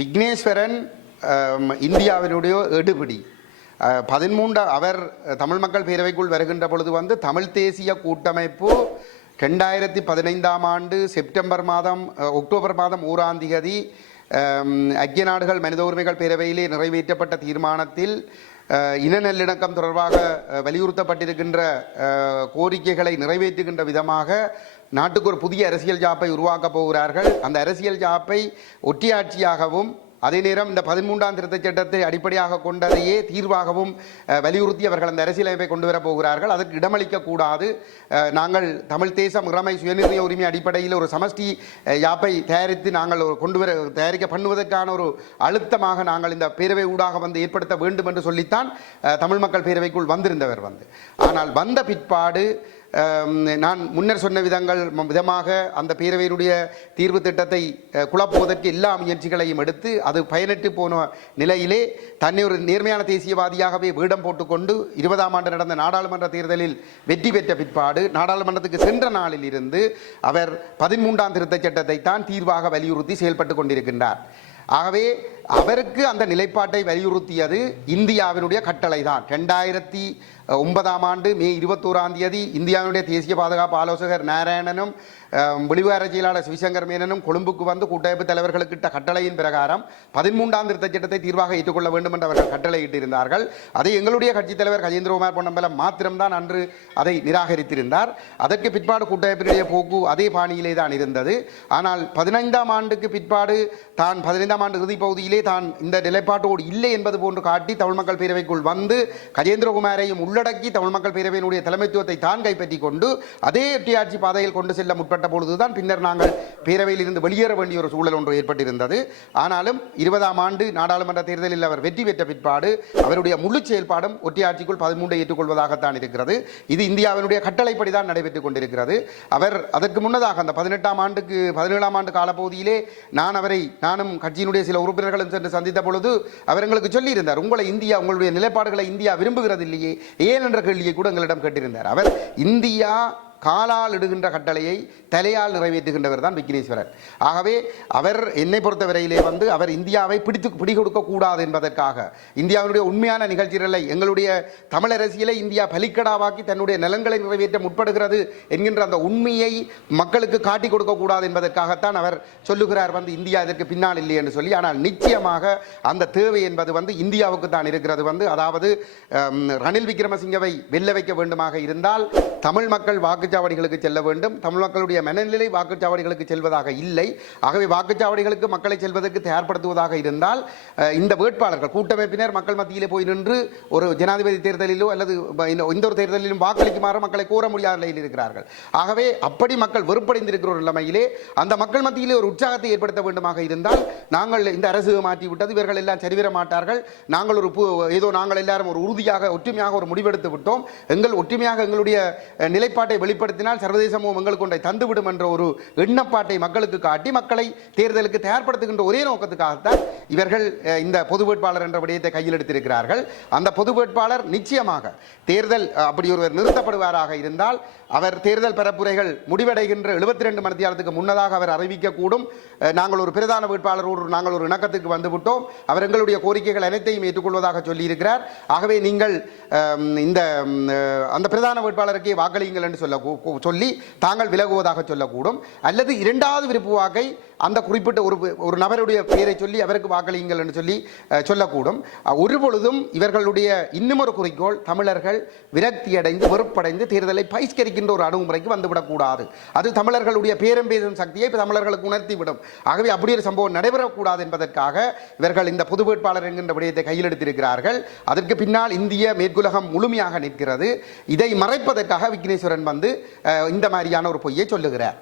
விக்னேஸ்வரன் இந்தியாவினுடைய எடுபிடி 13 அவர் தமிழ் மக்கள் பேரவைக்குள் வருகின்ற பொழுது வந்து தமிழ் தேசிய கூட்டமைப்பு 2015ஆம் ஆண்டு அக்டோபர் மாதம் 1ஆம் தேதி ஐக்கிய நாடுகள் மனித உரிமைகள் பேரவையிலே நிறைவேற்றப்பட்ட தீர்மானத்தில் இன நல்லிணக்கம் தொடர்பாக வலியுறுத்தப்பட்டிருக்கின்ற கோரிக்கைகளை நிறைவேற்றுகின்ற விதமாக நாட்டுக்கு ஒரு புதிய அரசியல் ஜாப்பை உருவாக்கப் போகிறார்கள். அந்த அரசியல் ஜாப்பை ஒற்றையாட்சியாகவும் அதே நேரம் இந்த 13ஆம் திருத்தச் சட்டத்தை அடிப்படையாக கொண்டதையே தீர்வாகவும் வலியுறுத்தி அவர்கள் அந்த அரசியலமைப்பை கொண்டு வரப் போகிறார்கள். அதற்கு இடமளிக்கக்கூடாது. நாங்கள் தமிழ் தேசம் இறைமை சுயநிர்ணய உரிமை அடிப்படையில் ஒரு சமஷ்டி யாப்பை தயாரித்து நாங்கள் தயாரிக்க பண்ணுவதற்கான ஒரு அழுத்தமாக நாங்கள் இந்த பேரவை ஊடாக வந்து ஏற்படுத்த வேண்டும் என்று சொல்லித்தான் தமிழ் மக்கள் பேரவைக்குள் வந்திருந்தவர் ஆனால் வந்த பிற்பாடு நான் முன்னர் சொன்ன விதமாக அந்த பேரவையினுடைய தீர்வு திட்டத்தை குழப்புவதற்கு எல்லா முயற்சிகளையும் எடுத்து அது பயனற்று போன நிலையிலே தன்னை ஒரு நேர்மையான தேசியவாதியாகவே வீடம் போட்டுக்கொண்டு 20ஆம் ஆண்டு நடந்த நாடாளுமன்ற தேர்தலில் வெற்றி பெற்ற பிற்பாடு நாடாளுமன்றத்துக்கு சென்ற நாளில் இருந்து அவர் 13ஆம் திருத்தச் சட்டத்தை தான் தீர்வாக வலியுறுத்தி செயல்பட்டு கொண்டிருக்கின்றார். ஆகவே அவருக்கு அந்த நிலைப்பாட்டை வலியுறுத்தியது இந்தியாவினுடைய கட்டளை தான். 2009ஆம் ஆண்டு மே 21ஆம் தேதி இந்தியாவினுடைய தேசிய பாதுகாப்பு ஆலோசகர் நாராயணனும் வெளிவார செயலாளர் சிவசங்கர் மேனனும் கொழும்புக்கு வந்து கூட்டமைப்பு தலைவர்களுக்கு இட்ட கட்டளையின் பிரகாரம் 13ஆம் திருத்தச் சட்டத்தை தீர்வாக ஏற்றுக்கொள்ள வேண்டும் என்று அவர்கள் கட்டளையிட்டிருந்தார்கள். அதை எங்களுடைய கட்சித் தலைவர் கஜேந்திரகுமார் பொன்னம்பலம் மாத்திரம்தான் அன்று அதை நிராகரித்திருந்தார். அதற்கு பிற்பாடு கூட்டமைப்பினுடைய போக்கு அதே பாணியிலே தான் இருந்தது. ஆனால் 15ஆம் ஆண்டுக்கு பிற்பாடு தான் 15ஆம் ஆண்டு இறுதிப் பகுதியிலே தான் இந்த நிலைப்பாட்டோடு இல்லை என்பது போன்று காட்டி தமிழ் மக்கள் பேரவைக்குள் வந்து கஜேந்திரகுமாரையும் உள்ளடக்கி தமிழ் மக்கள் பேரவையினுடைய தலைமைத்துவத்தை தான் கைப்பற்றி கொண்டு அதே ஒற்றையாட்சி பாதையில் கொண்டு செல்ல முற்பட்ட பொழுதுதான் பின்னர் நாங்கள் பேரவையில் இருந்து வெளியேற வேண்டிய ஒரு சூழல் ஒன்று ஏற்பட்டிருந்தது. ஆனாலும் 20ஆம் ஆண்டு நாடாளுமன்ற தேர்தலில் அவர் வெற்றி பெற்ற பிற்பாடு அவருடைய முழு செயல்பாடும் ஒற்றையாட்சிக்குள் 13 ஏற்றுக்கொள்வதாகத்தான் இருக்கிறது. இது இந்தியாவினுடைய கட்டளைப்படிதான் நடைபெற்றுக் கொண்டிருக்கிறது. அவர் அதற்கு முன்னதாக அந்த 17ஆம் ஆண்டு காலப்பகுதியிலே நானும் கட்சியினுடைய சில உறுப்பினர்களும் சென்று சந்தித்த பொழுது அவர் எங்களுக்கு சொல்லியிருந்தார், உங்களுடைய நிலைப்பாடுகளை இந்தியா விரும்புகிறது இல்லையே ஏன் என்ற கேள்வியை கூட எங்களிடம் கேட்டிருந்தார். அவர் இந்தியா காலால் இடுகின்ற கட்டளையை தலையால் நிறைவேற்றுகின்றவர் தான் விக்னேஸ்வரன். ஆகவே அவர் என்னை பொறுத்தவரையிலே வந்து அவர் இந்தியாவை பிடிகொடுக்க கூடாது என்பதற்காக இந்தியாவுடைய உண்மையான நிகழ்ச்சிகளை எங்களுடைய தமிழ் அரசியலை இந்தியா பலிக்கடாவாக்கி தன்னுடைய நலன்களை நிறைவேற்ற முற்படுகிறது என்கின்ற அந்த உண்மையை மக்களுக்கு காட்டிக் கொடுக்க கூடாது என்பதற்காகத்தான் அவர் சொல்லுகிறார் இந்தியா இதற்கு பின்னால் இல்லை என்று சொல்லி. ஆனால் நிச்சயமாக அந்த தேவை என்பது இந்தியாவுக்கு தான் இருக்கிறது. அதாவது ரணில் விக்ரமசிங்கவை வெல்ல வைக்க வேண்டுமாக இருந்தால் தமிழ் மக்கள் வாக்குச்சாவடிகளுக்கு செல்ல வேண்டும். தமிழ் மக்களுடைய மனநிலை வாக்குச்சாவடிகளுக்கு செல்வதாக இல்லை. ஆகவே வாக்குச்சாவடிகளுக்கு மக்களை செல்வதற்கு தயார்படுத்துவதாக இருந்தால் இந்த வேட்பாளர்கள் கூட்டமைப்பினர் மக்கள் மத்தியிலே போய் நின்று ஒரு ஜனாதிபதி தேர்தலிலோ அல்லது இந்த ஒரு தேர்தலிலும் வாக்களிக்குமாறு மக்களை கோர முடியாத நிலையில் இருக்கிறார்கள். ஆகவே அப்படி மக்கள் வெறுப்படைந்திருக்கிற ஒரு நிலைமையிலே அந்த மக்கள் மத்தியிலே ஒரு உற்சாகத்தை ஏற்படுத்த வேண்டுமாக இருந்தால் நாங்கள் இந்த அரசு மாற்றி விட்டது, இவர்கள் எல்லாம் சரிவர மாட்டார்கள், நாங்கள் நாங்கள் எல்லாரும் ஒரு உறுதியாக ஒற்றுமையாக ஒரு முடிவெடுத்து விட்டோம், ஒற்றுமையாக எங்களுடைய நிலைப்பாட்டை வெளிப்படுத்தினால் சர்வதேசமும் எங்களுக்கு ஒன்றை தந்துவிடும் என்ற ஒரு எண்ணப்பாட்டை மக்களுக்கு காட்டி மக்களை தேர்தலுக்கு தயார்படுத்துகின்ற ஒரே நோக்கத்துக்காகத்தான் இவர்கள் இந்த பொது வேட்பாளர் என்ற விடயத்தை கையில் எடுத்திருக்கிறார்கள். அந்த பொது வேட்பாளர் நிச்சயமாக தேர்தல் அப்படி ஒருவர் நிறுத்தப்படுவாராக இருந்தால் அவர் தேர்தல் பரப்புரைகள் முடிவடைகின்ற 72 மணி நேரத்துக்கு முன்னதாக அவர் அறிவிக்கக்கூடும். நாங்கள் ஒரு பிரதான வேட்பாளர் நாங்கள் ஒரு இணக்கத்துக்கு வந்துவிட்டோம், அவர் எங்களுடைய கோரிக்கைகள் அனைத்தையும் ஏற்றுக்கொள்வதாக சொல்லியிருக்கிறார். ஆகவே நீங்கள் அந்த பிரதான வேட்பாளருக்கே வாக்களியுங்கள் என்று சொல்லி தாங்கள் விலகுவதாக சொல்லக்கூடும். அல்லது இரண்டாவது விருப்பு வாக்கை அந்த குறிப்பிட்ட ஒரு நபருடைய பெயரை சொல்லி அவருக்கு வாக்களியுங்கள் என்று சொல்லக்கூடும். ஒருபொழுதும் இவர்களுடைய இன்னுமொரு குறிக்கோள் தமிழர்கள் விரக்தியடைந்து வெறுப்படைந்து தேர்தலை பகிஷ்கரிக்கின்ற ஒரு அணுகுமுறைக்கு வந்துவிடக்கூடாது. அது தமிழர்களுடைய பேரம் பேசும் சக்தியை தமிழர்களுக்கு உணர்த்திவிடும். ஆகவே அப்படி ஒரு சம்பவம் நடைபெறக்கூடாது என்பதற்காக இவர்கள் இந்த பொது வேட்பாளர் என்கின்ற விடயத்தை கையில் எடுத்திருக்கிறார்கள். அதற்கு பின்னால் இந்திய மேற்குலகம் முழுமையாக நிற்கிறது. இதை மறைப்பதற்காக விக்னேஸ்வரன் இந்த மாதிரியான ஒரு பொய்யை சொல்லுகிறார்.